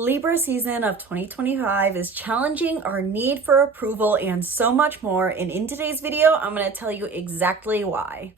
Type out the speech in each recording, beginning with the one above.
Libra season of 2025 is challenging our need for approval and so much more. And in today's video, I'm going to tell you exactly why.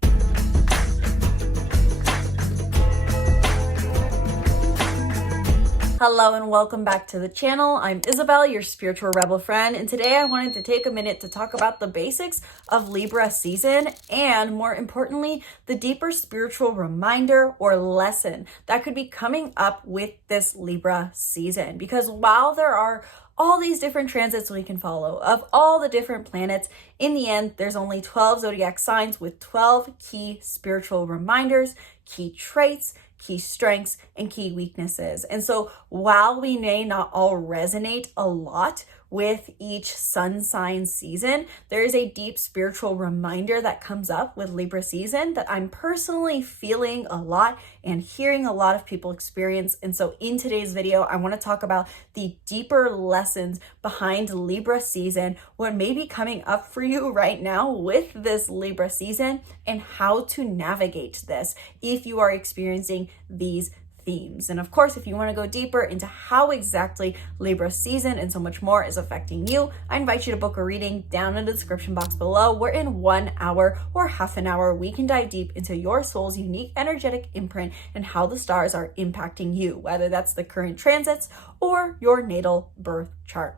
Hello and welcome back to the channel. I'm Isabel, your spiritual rebel friend, and today I wanted to take a minute to talk about the basics of Libra season and, more importantly, the deeper spiritual reminder or lesson that could be coming up with this Libra season. Because while there are all these different transits we can follow of all the different planets, in the end, there's only 12 zodiac signs with 12 key spiritual reminders, key traits, key strengths, and key weaknesses. And so while we may not all resonate a lot with each sun sign season, there is a deep spiritual reminder that comes up with Libra season that I'm personally feeling a lot and hearing a lot of people experience. And so in today's video, I want to talk about the deeper lessons behind Libra season, what may be coming up for you right now with this Libra season, and how to navigate this if you are experiencing these themes. And of course, if you want to go deeper into how exactly Libra season and so much more is affecting you, I invite you to book a reading down in the description box below, where in 1 hour or half an hour, we can dive deep into your soul's unique energetic imprint and how the stars are impacting you, whether that's the current transits or your natal birth chart.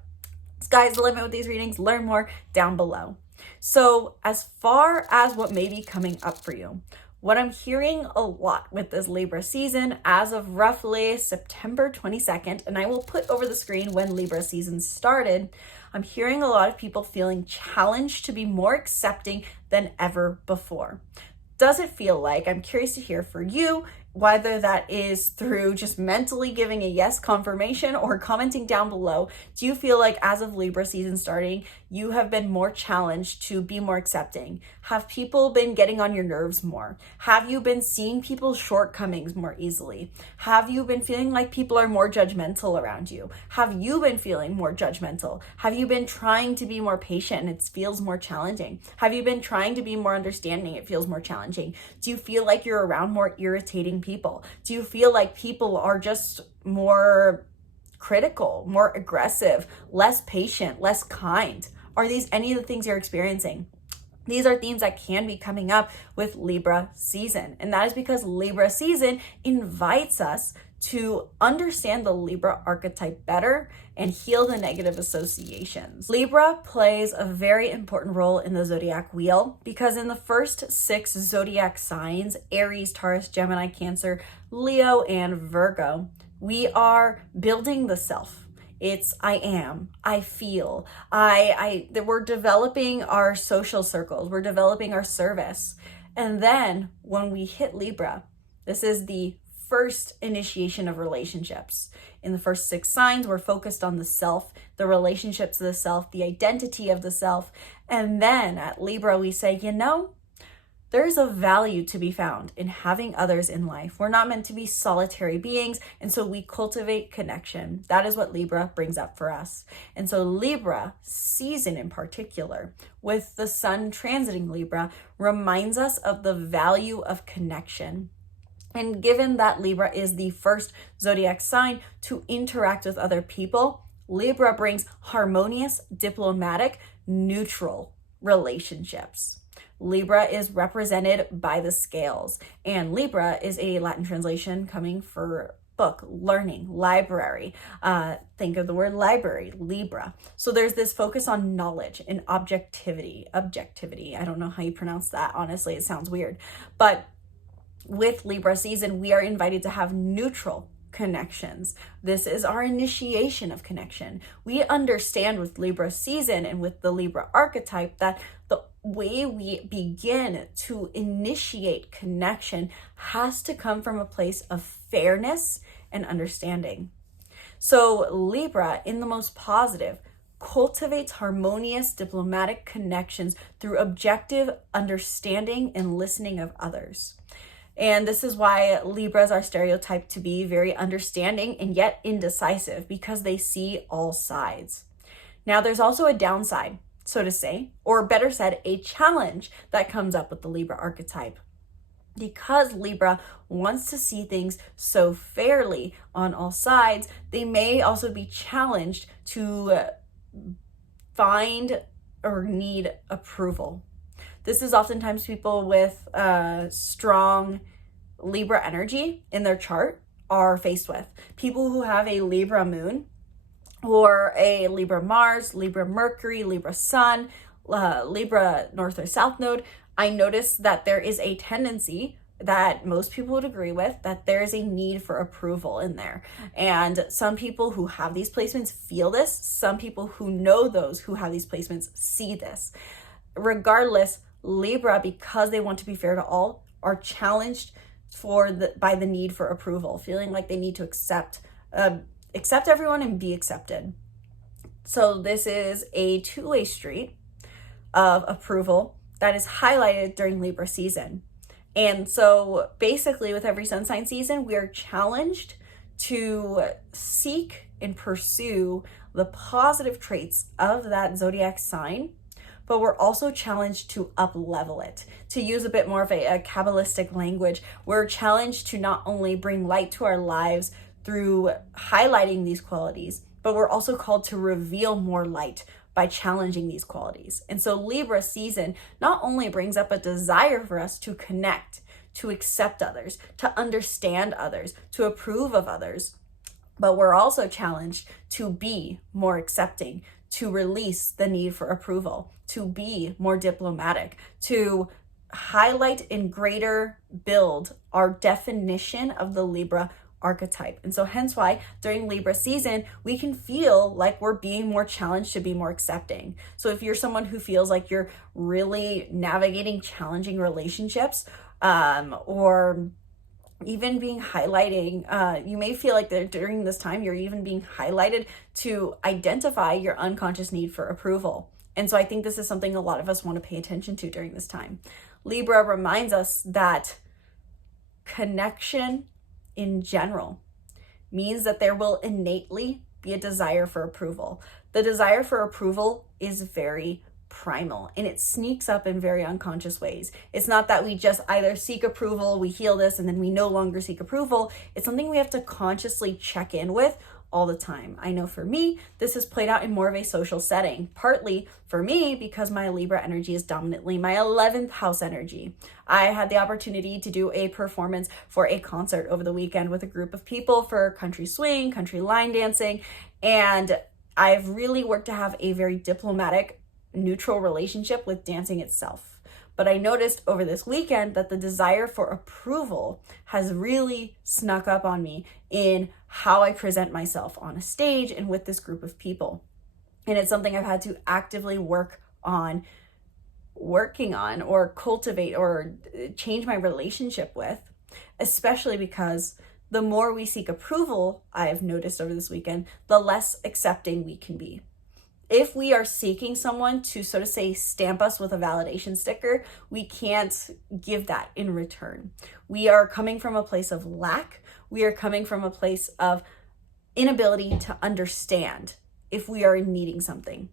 Sky's the limit with these readings. Learn more down below. So as far as what may be coming up for you, what I'm hearing a lot with this Libra season as of roughly September 22nd, and I will put over the screen when Libra season started, I'm hearing a lot of people feeling challenged to be more accepting than ever before. Does it feel like, I'm curious to hear for you, whether that is through just mentally giving a yes confirmation or commenting down below, do you feel like as of Libra season starting, you have been more challenged to be more accepting? Have people been getting on your nerves more? Have you been seeing people's shortcomings more easily? Have you been feeling like people are more judgmental around you? Have you been feeling more judgmental? Have you been trying to be more patient and it feels more challenging? Have you been trying to be more understanding? It feels more challenging. Do you feel like you're around more irritating people? Do you feel like people are just more critical, more aggressive, less patient, less kind? Are these any of the things you're experiencing? These are themes that can be coming up with Libra season. And that is because Libra season invites us to understand the Libra archetype better and heal the negative associations. Libra plays a very important role in the zodiac wheel because in the first 6 zodiac signs, Aries, Taurus, Gemini, Cancer, Leo, and Virgo, we are building the self. It's I am, I feel, that we're developing our social circles, we're developing our service. And then when we hit Libra, this is the first initiation of relationships. In the first 6 signs, we're focused on the self, the relationships of the self, the identity of the self. And then at Libra, we say, there's a value to be found in having others in life. We're not meant to be solitary beings, and so we cultivate connection. That is what Libra brings up for us. And so Libra season in particular, with the sun transiting Libra, reminds us of the value of connection. And given that Libra is the first zodiac sign to interact with other people, Libra brings harmonious, diplomatic, neutral relationships. Libra is represented by the scales, and Libra is a Latin translation coming for book, learning, library. Think of the word library, Libra. So there's this focus on knowledge and objectivity. I don't know how you pronounce that. Honestly, it sounds weird. But with Libra season, we are invited to have neutral connections. This is our initiation of connection. We understand with Libra season and with the Libra archetype that the way we begin to initiate connection has to come from a place of fairness and understanding. So Libra, in the most positive, cultivates harmonious diplomatic connections through objective understanding and listening of others. And this is why Libras are stereotyped to be very understanding and yet indecisive, because they see all sides. Now, there's also a downside, so to say, or better said, a challenge that comes up with the Libra archetype. Because Libra wants to see things so fairly on all sides, they may also be challenged to find or need approval. This is oftentimes people with strong Libra energy in their chart are faced with. People who have a Libra moon or a Libra Mars, Libra Mercury, Libra Sun, Libra North or South Node. I notice that there is a tendency that most people would agree with, that there's a need for approval in there. And some people who have these placements feel this. Some people who know those who have these placements see this. Regardless, Libra, because they want to be fair to all, are challenged by the need for approval, feeling like they need to accept everyone and be accepted. So this is a two-way street of approval that is highlighted during Libra season. And so basically with every sun sign season, we are challenged to seek and pursue the positive traits of that zodiac sign, but we're also challenged to up-level it. To use a bit more of a Kabbalistic language, we're challenged to not only bring light to our lives through highlighting these qualities, but we're also called to reveal more light by challenging these qualities. And so Libra season not only brings up a desire for us to connect, to accept others, to understand others, to approve of others, but we're also challenged to be more accepting, to release the need for approval, to be more diplomatic, to highlight and greater build our definition of the Libra archetype. And so hence why during Libra season, we can feel like we're being more challenged to be more accepting. So if you're someone who feels like you're really navigating challenging relationships, or even being highlighting, you may feel like that during this time, you're even being highlighted to identify your unconscious need for approval. And so I think this is something a lot of us want to pay attention to during this time. Libra reminds us that connection in general means that there will innately be a desire for approval. The desire for approval is very primal and it sneaks up in very unconscious ways. It's not that we just either seek approval, we heal this, and then we no longer seek approval. It's something we have to consciously check in with all the time. I know for me, this has played out in more of a social setting, partly for me because my Libra energy is dominantly my 11th house energy. I had the opportunity to do a performance for a concert over the weekend with a group of people for country swing, country line dancing, and I've really worked to have a very diplomatic, neutral relationship with dancing itself. But I noticed over this weekend that the desire for approval has really snuck up on me in how I present myself on a stage and with this group of people. And it's something I've had to actively working on or cultivate or change my relationship with, especially because the more we seek approval, I've noticed over this weekend, the less accepting we can be. If we are seeking someone to, so to say, stamp us with a validation sticker, we can't give that in return. We are coming from a place of lack. We are coming from a place of inability to understand if we are needing something.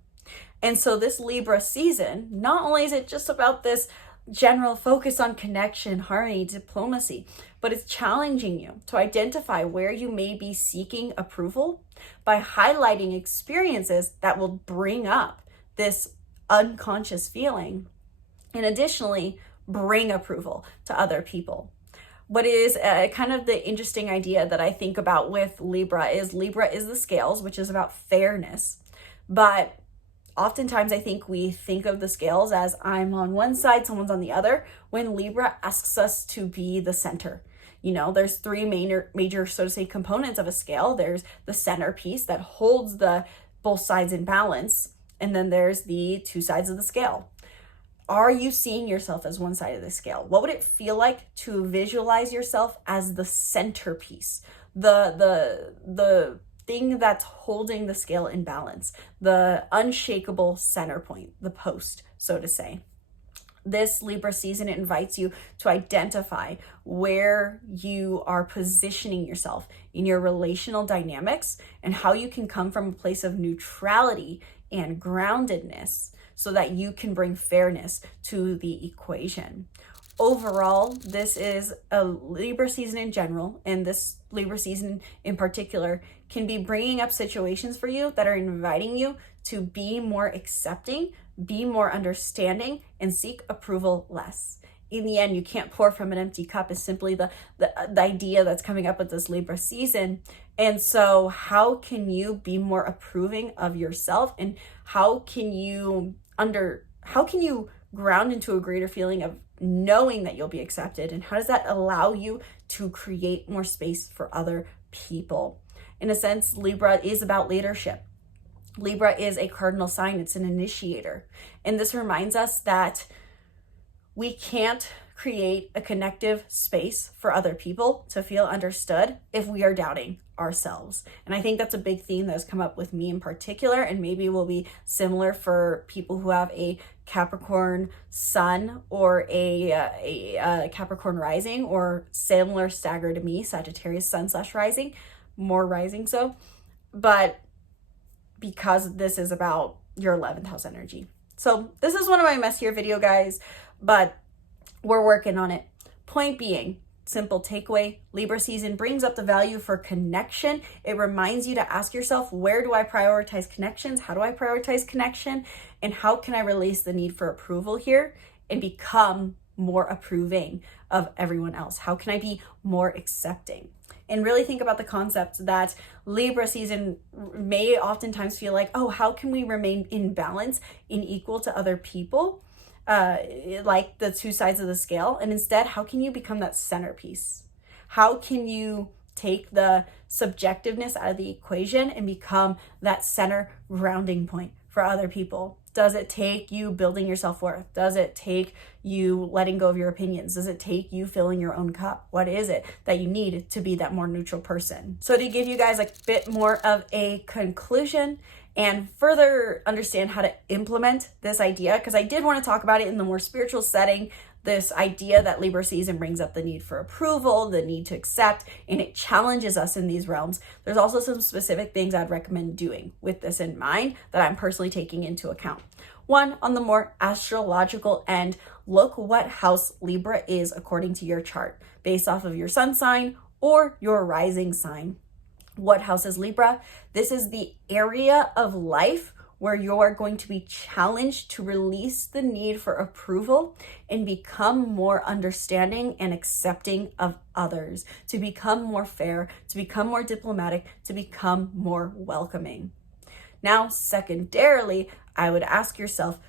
And so this Libra season, not only is it just about this general focus on connection, harmony, diplomacy, but it's challenging you to identify where you may be seeking approval by highlighting experiences that will bring up this unconscious feeling and additionally bring approval to other people. What is kind of the interesting idea that I think about with Libra is the scales, which is about fairness. But oftentimes I think we think of the scales as I'm on one side, someone's on the other, when Libra asks us to be the center. You know, there's three major, so to say, components of a scale. There's the centerpiece that holds both sides in balance, and then there's the two sides of the scale. Are you seeing yourself as one side of the scale? What would it feel like to visualize yourself as the centerpiece, the thing that's holding the scale in balance, the unshakable center point, the post, so to say? This Libra season invites you to identify where you are positioning yourself in your relational dynamics and how you can come from a place of neutrality and groundedness so that you can bring fairness to the equation. overall, this is a Libra season in general, and this Libra season in particular can be bringing up situations for you that are inviting you to be more accepting, be more understanding, and seek approval less. In the end, you can't pour from an empty cup is simply the idea that's coming up with this Libra season. And so how can you be more approving of yourself, and how can you ground into a greater feeling of knowing that you'll be accepted, and how does that allow you to create more space for other people? In a sense, Libra is about leadership. Libra is a cardinal sign, it's an initiator. And this reminds us that we can't create a connective space for other people to feel understood if we are doubting ourselves. And I think that's a big theme that has come up with me in particular, and maybe will be similar for people who have a Capricorn sun or a Capricorn rising, or similar stagger to me, Sagittarius sun / rising, more rising so. But because this is about your 11th house energy. So this is one of my messier video, guys, but we're working on it. Point being, simple takeaway, Libra season brings up the value for connection. It reminds you to ask yourself, where do I prioritize connections? How do I prioritize connection? And how can I release the need for approval here and become more approving of everyone else? How can I be more accepting? And really think about the concept that Libra season may oftentimes feel like, oh, how can we remain in balance and equal to other people? Like the two sides of the scale. And instead, how can you become that centerpiece? How can you take the subjectiveness out of the equation and become that center grounding point for other people? Does it take you building your self-worth? Does it take you letting go of your opinions? Does it take you filling your own cup? What is it that you need to be that more neutral person? So to give you guys a bit more of a conclusion and further understand how to implement this idea, because I did want to talk about it in the more spiritual setting, this idea that Libra season brings up the need for approval, the need to accept, and it challenges us in these realms. There's also some specific things I'd recommend doing with this in mind that I'm personally taking into account. One, on the more astrological end, look what house Libra is according to your chart, based off of your sun sign or your rising sign. What house is Libra? This is the area of life where you are going to be challenged to release the need for approval and become more understanding and accepting of others, to become more fair, to become more diplomatic, to become more welcoming. Now, secondarily, I would ask yourself,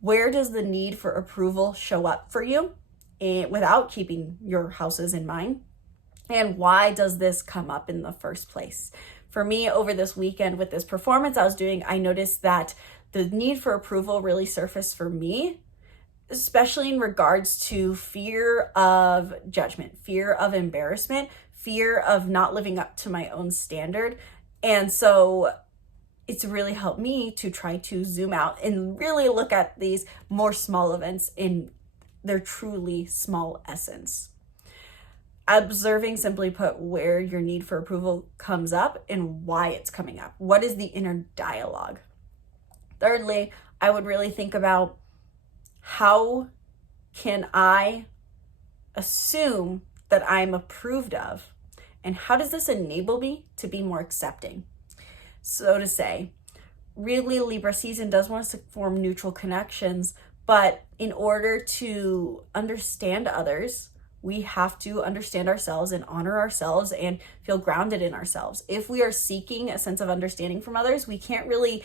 where does the need for approval show up for you without keeping your houses in mind? And why does this come up in the first place? For me, over this weekend with this performance I was doing, I noticed that the need for approval really surfaced for me, especially in regards to fear of judgment, fear of embarrassment, fear of not living up to my own standard. And so it's really helped me to try to zoom out and really look at these more small events in their truly small essence. Observing, simply put, where your need for approval comes up and why it's coming up. What is the inner dialogue? Thirdly, I would really think about, how can I assume that I'm approved of? And how does this enable me to be more accepting? So to say, really, Libra season does want us to form neutral connections, but in order to understand others, we have to understand ourselves and honor ourselves and feel grounded in ourselves. If we are seeking a sense of understanding from others, we can't really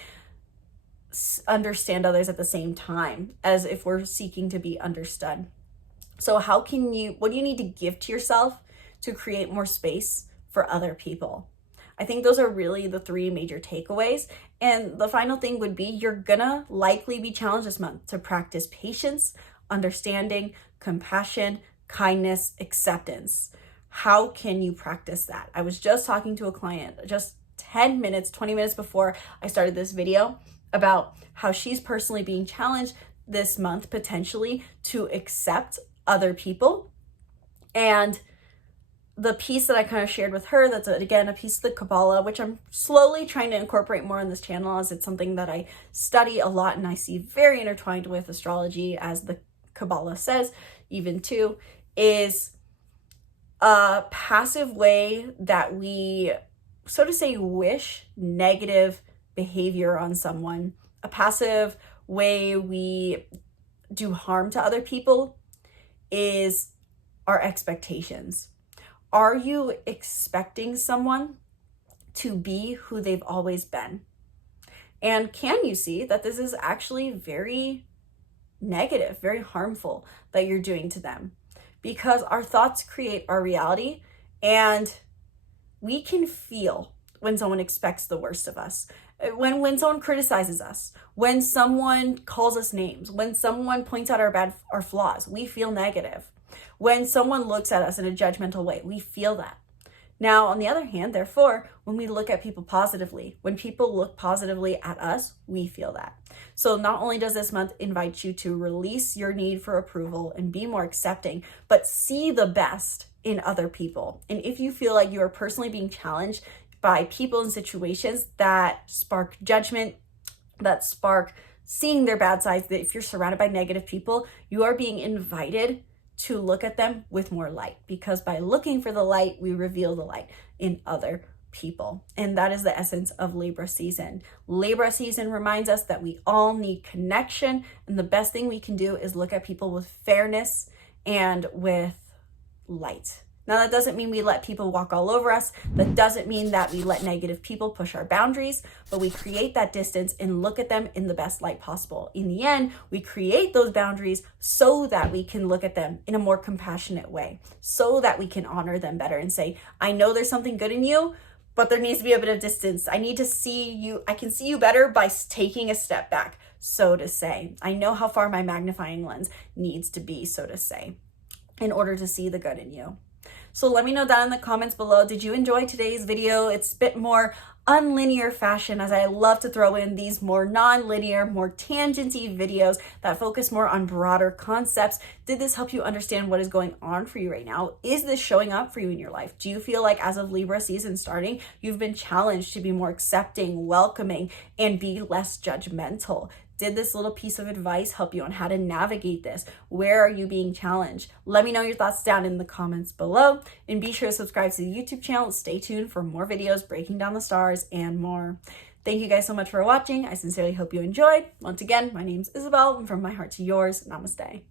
understand others at the same time as if we're seeking to be understood. So what do you need to give to yourself to create more space for other people? I think those are really the three major takeaways. And the final thing would be, you're gonna likely be challenged this month to practice patience, understanding, compassion, kindness, acceptance. How can you practice that? I was just talking to a client just 20 minutes before I started this video about how she's personally being challenged this month potentially to accept other people. And the piece that I kind of shared with her, that's again a piece of the Kabbalah, which I'm slowly trying to incorporate more on this channel, as it's something that I study a lot and I see very intertwined with astrology, as the Kabbalah says. even two, is a passive way that we, so to say, wish negative behavior on someone. A passive way we do harm to other people is our expectations. Are you expecting someone to be who they've always been? And can you see that this is actually very negative, very harmful that you're doing to them? Because our thoughts create our reality, and we can feel when someone expects the worst of us. When someone criticizes us, when someone calls us names, when someone points out our flaws, we feel negative. When someone looks at us in a judgmental way, we feel that. Now, on the other hand, therefore, when we look at people positively, when people look positively at us, we feel that. So not only does this month invite you to release your need for approval and be more accepting, but see the best in other people. And if you feel like you are personally being challenged by people and situations that spark judgment, that spark seeing their bad sides, that if you're surrounded by negative people, you are being invited to look at them with more light, because by looking for the light, we reveal the light in other people. And that is the essence of Libra season. Libra season reminds us that we all need connection, and the best thing we can do is look at people with fairness and with light. Now, that doesn't mean we let people walk all over us. That doesn't mean that we let negative people push our boundaries, but we create that distance and look at them in the best light possible. In the end, we create those boundaries so that we can look at them in a more compassionate way, so that we can honor them better and say, I know there's something good in you, but there needs to be a bit of distance. I need to see you. I can see you better by taking a step back, so to say. I know how far my magnifying lens needs to be, so to say, in order to see the good in you. So let me know down in the comments below, did you enjoy today's video? It's a bit more unlinear fashion, as I love to throw in these more non-linear, more tangency videos that focus more on broader concepts. Did this help you understand what is going on for you right now? Is this showing up for you in your life? Do you feel like as of Libra season starting, you've been challenged to be more accepting, welcoming, and be less judgmental? Did this little piece of advice help you on how to navigate this? Where are you being challenged? Let me know your thoughts down in the comments below, and be sure to subscribe to the YouTube channel. Stay tuned for more videos breaking down the stars and more. Thank you guys so much for watching. I sincerely hope you enjoyed. Once again, my name's Isabel, and from my heart to yours, namaste.